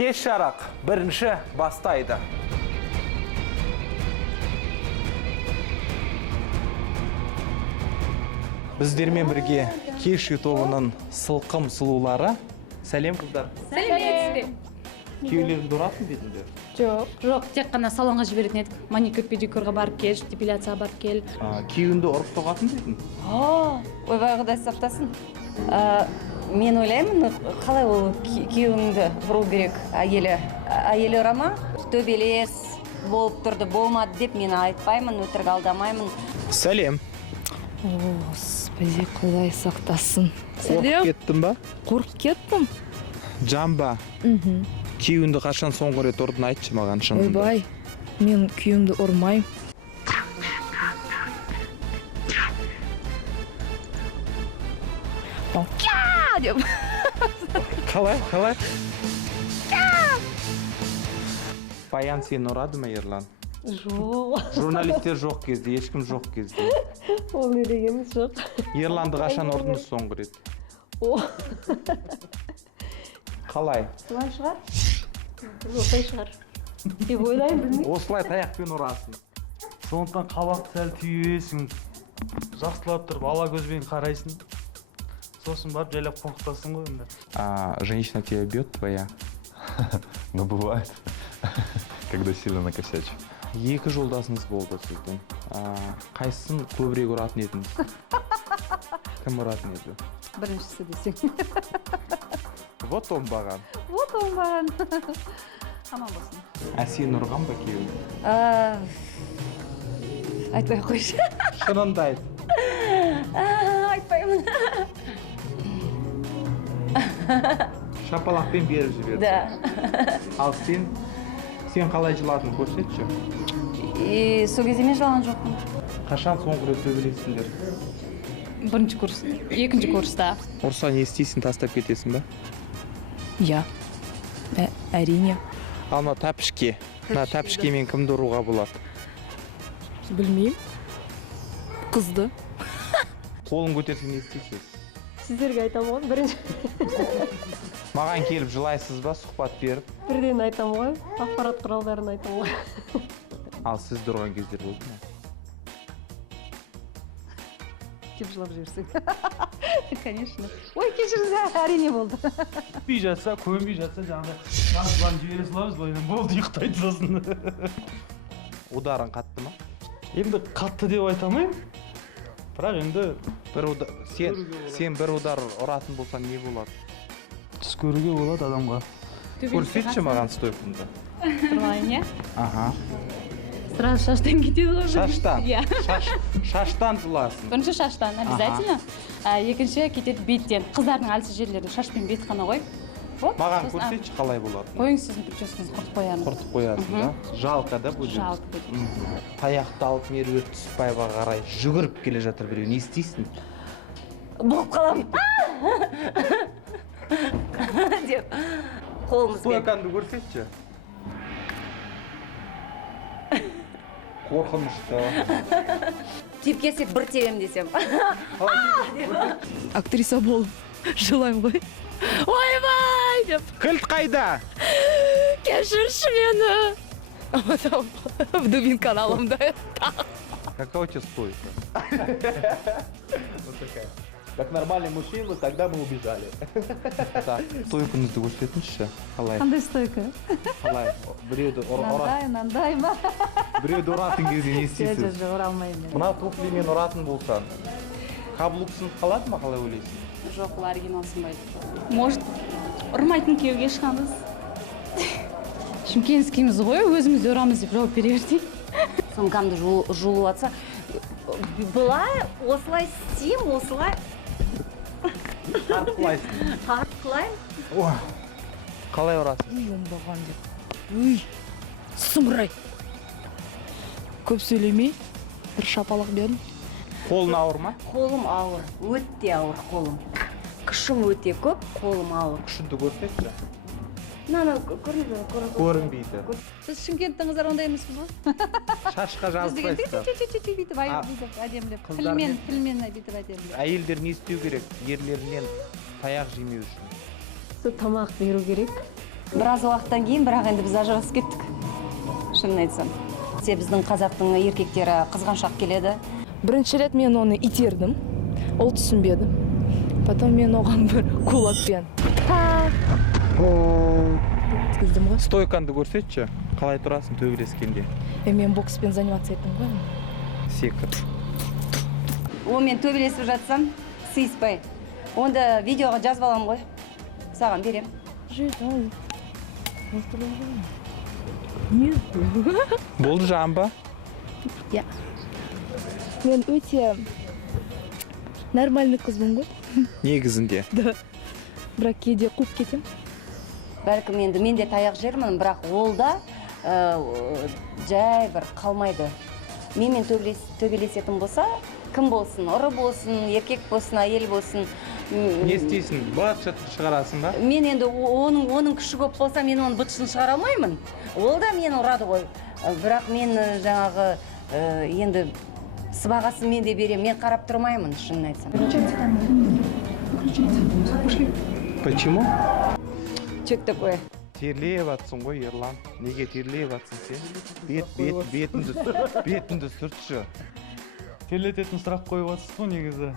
Кеш жарық бірінші бастайды. Біздермен бірге кеш тобының сылқым сұлулары. Сәлем қыздар. Сәлем. Күйеулеріңді ұратын бетіңдер? Жоқ, тек қана салонға жіберетін едік. Маникюр, педикюрға барып кел, депиляцияға барып кел. Күйеуіңді ұрып соғатын бетін? Ойбай құдай сақтасын. Мен ойлаймын, қалай ол күйеуіңді ұру керек әйелі ұрама? Төбелес болып тұрды, болмады деп мен айтпаймын, өтірік алдамаймын. Сәлем. Господи, құдай сақтасын. Қорқып кеттің ба? Қорқып кеттім. Жамба. Күйеуіңді қашан соңғы рет ұрдың, айтшы маған шындығында. Ойбай, мен күйеуімді ұрмайым. Деп. Қалай? Баян сені ұрады ма, Ерлан? Жоқ. Журналистер жоқ кезде, ешкім жоқ кезде. Ол не дегеніміз жоқ. Ерланды қашан ұрдыңыз соңғы рет? Қалай? Солай шығар. Осылай шығар. Деп ойлаймын, білмеймін. Осылай таяқпен ұрасың. Сондықтан қабақты сәл түйесің, жақсылап тұрып ала көзбен қарайсың. Сосын барып жайлап қорқытасың ғой енді. Женщина тебя бьет твоя? Ну, бывает, когда сильно накосячу. Екі жолдасыңыз болды сіздің. Қайсысын көбірек ұратын едіңіз? Кім ұратын еді? Біріншісі десең. Вот он баған. Вот он баған. Аман болсын. Сені ұрған ба күйеуің? Айтпай қойшы. Шынында айт. Айтпаймын. Шапалақпен беріп жіберді. Да. Ал сен қалай жыладың, көрсетші. Сол кезде мен жылаған жоқпын. Қашан соңғы рет төбелестіңдер? Бірінші курс, екінші курста. Ұрса не істейсің, тастап кетесің ба? Я. Әрине. Ал мына тәпішке. Мына тәпішкемен кімді ұруға болады? Білмеймін. Қызды. Қолын көтерсе не істейсіз? Сіздерге айтамын ғой, бірінші. Маған келіп жылайсыз ба, сұхбат беріп? Бірден айтамын ғой, ақпарат құралдарын айтамын ғой. Ал сізді ұрған кездер болды ма? Кеп жылап жіберсең. Конечно. Ой, кешіріңіз, әрине болды. Көнбей жатса, жаңағы шаншылан жібере саламыз, былайынан болды, ұйықтайды сосын. Ударың қатты ма? Енді қатты деп айтамайым. Бірақ енді сен бір удар ұратын болсаң не болады? түс көруге болады адамға. Көрсетші маған стойкыңды. Тұрмайын, е? Аха. Сразу шаштан кетеді ғой. Шаштан? Иә. Шаштан жыласың. Бірінші шаштан, обязательно. Екінші кетеді беттен. Қыздардың әлсіз жерлері шашпен бет қана ғой. Маған көрсетші қалай болады? Қойың сіздің прическаңызды құртып қоямын. Құртып қоясың да? Жалқа да бұл жерде? Жалқы будет. Таяқты алып меруерт Түсіпбаеваға қарай жүгіріп келе жатыр біреу. Не істейсің? Бұғып қаламын. Деп қолымызбен. Стойкаңды көрсетші. Қорқынышты. Тиіп келсе бір тебем десем. Актриса болып жылаймын ғой. Ойбай деп. Кілт қайда? Кешірші мені. В дубинканы аламын да. Какая у тебя стойка? Вот такая. Как нормальный мужчина, тогда мы убежали. Так, стойкаңызды көрсетіңізші. Қалай? Қандай стойка? Қалай? Біреуді Нандай ма? Біреуді ұратын кезде не істейсіз? Жоқ, ұра алмаймын. Мына туфлимен ұратын болсаң, каблук сынып қалады ма, қалай ойлайсың? Жоқ, ол оригинал сынбайды. Может, ұрмайтын күйеуге шығамыз. Шымкентскийміз ғой, өзіміз ұрамыз деп жауап бере бердей. Сумкамды жуылып атса, былай, осылай істеймін, осылай Тартқылайсың. тартқылаймын. Қалай ұрасың? Оңбаған деп. Өй, сұмырай. Көп сөйлемей, бір шапалақ бердім. Қолың ауыр ма? Қолым ауыр, өте ауыр қолым. Күшім өте көп, қолым ауыр. Күшіңді көрсетші. Көрінбейді. Біз Шымкенттің қыздар ондай емеспіз ғой. Шашқа жазбайсыздар. Бүйтіп әдемілеп, тілмен бүйтіп әдемілеп. Әйелдер не істеу керек? Ерлерінен таяқ жемеу үшін. Тамақ беру керек. Біраз уақыттан кейін, бірақ енді біз ажырасып кеттік. Шынын айтсам. Біздің қазақтың еркектері қызғаншақ келеді. Бірінші рет мен оны итердім. Ол түсінбеді. Потом мен оған бір кулакпен. Өткіздім ғой. Стойкаңды көрсетші. Қалай тұрасың төбелескенде? Мен бокспен заниматься еттім ғой. Секір. Онымен төбелесіп жатсам, сыйыспай. Онда видеоға жазып аламын ғой. Саған берем. Болды жан ба? Я. Мен өте нормальный қызбын ғой. Негізінде. Да. Бірақ кейде қуып кетем. Бәлкім енді мен де таяқ жермін, бірақ ол да жай бір қалмайды. Менімен төбелесетін болса, кім болсын, ұры болсын, еркек болсын, әйел болсын. Не істейсің? Бат шығарасың ба? Мен енді оның күші көп болса, мен оның бытышын шығара алмаймын. Ол да мені ұрады ғой. Бірақ мен жаңағы енді сыбағасын мен де берем, мен қарап тұрмаймын, шынын айтсам. Почему? Че такое? Терлеп атсың ғой, Ерлан. Неге терлеп атсың сен? Бетіңді сүртші. Терлететін сұрақ қойып жатсыз ғой негізі.